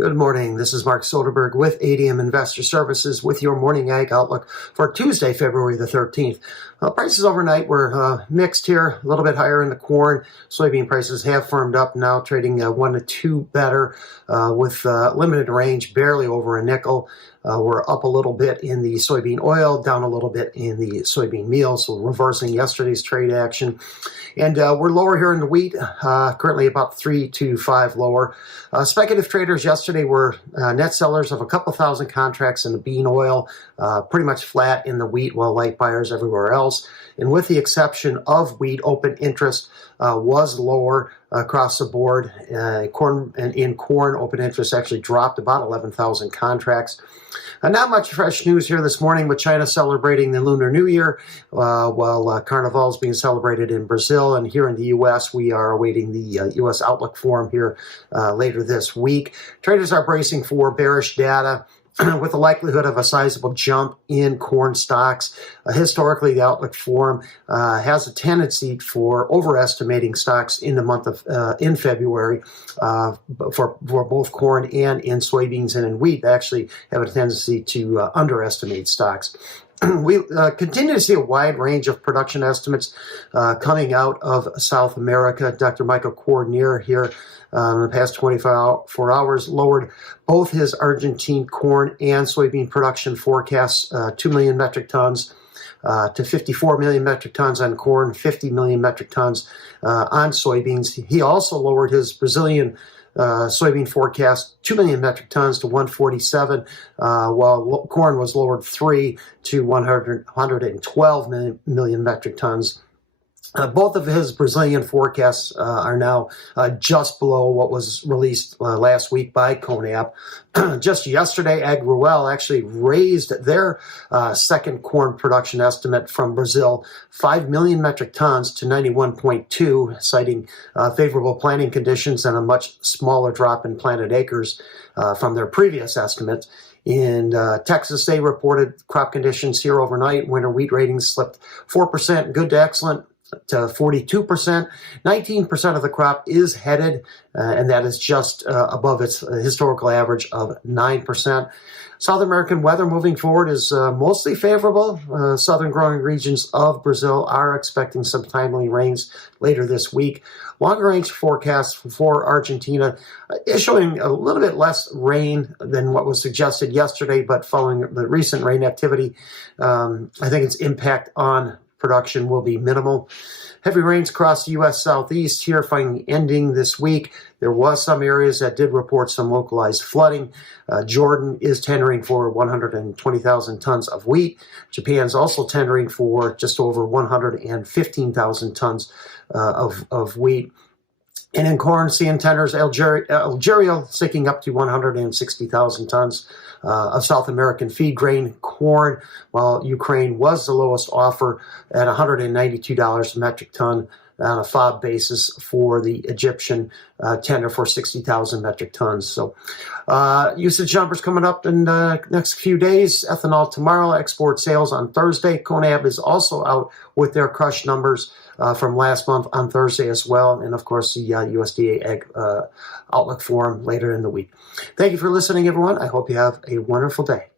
Good morning. This is Mark Soderberg with ADM Investor Services with your morning ag outlook for Tuesday, February the 13th. Prices overnight were mixed here, a little bit higher in the corn. Soybean prices have firmed up now, trading 1 to 2 better with limited range, barely over a nickel. We're up a little bit in the soybean oil, down a little bit in the soybean meal, so reversing yesterday's trade action. And we're lower here in the wheat, currently about 3 to 5 lower. Speculative traders yesterday were net sellers of a couple thousand contracts in the bean oil, pretty much flat in the wheat, while light buyers everywhere else. And with the exception of wheat, open interest was lower across the board. In corn, open interest actually dropped about 11,000 contracts. Not much fresh news here this morning, with China celebrating the Lunar New Year, while Carnival is being celebrated in Brazil. And here in the U.S., we are awaiting the U.S. Outlook Forum here later this week. Traders are bracing for bearish data with the likelihood of a sizable jump in corn stocks. Historically, the Outlook Forum has a tendency for overestimating stocks in the month of in February for both corn and in soybeans and in wheat. They actually have a tendency to underestimate stocks. We continue to see a wide range of production estimates coming out of South America. Dr. Michael Cordnier here in the past 24 hours lowered both his Argentine corn and soybean production forecasts, 2 million metric tons to 54 million metric tons on corn, 50 million metric tons on soybeans. He also lowered his Brazilian soybean forecast 2 million metric tons to 147, while corn was lowered 3 to 112 million metric tons. Both of his Brazilian forecasts are now just below what was released last week by CONAB. Just yesterday, AgRuel actually raised their second corn production estimate from Brazil 5 million metric tons to 91.2, citing favorable planting conditions and a much smaller drop in planted acres from their previous estimates. In Texas, they reported crop conditions here overnight. Winter wheat ratings slipped 4%, good to excellent, to 42%. 19% of the crop is headed, and that is just above its historical average of 9%. South American weather moving forward is mostly favorable. Southern growing regions of Brazil are expecting some timely rains later this week. Longer range forecasts for Argentina is showing a little bit less rain than what was suggested yesterday, but following the recent rain activity, I think its impact on production will be minimal. Heavy rains across the U.S. Southeast here, finally ending this week. There was some areas that did report some localized flooding. Jordan is tendering for 120,000 tons of wheat. Japan's also tendering for just over 115,000 tons of wheat. And in corn, seeing tenders, Algeria sticking up to 160,000 tons of South American feed grain corn, while Ukraine was the lowest offer at $192 a metric ton on a FOB basis for the Egyptian tender for 60,000 metric tons. So usage numbers coming up in the next few days. Ethanol tomorrow, export sales on Thursday. CONAB is also out with their crush numbers from last month on Thursday as well. And of course, the USDA Ag Outlook Forum later in the week. Thank you for listening, everyone. I hope you have a wonderful day.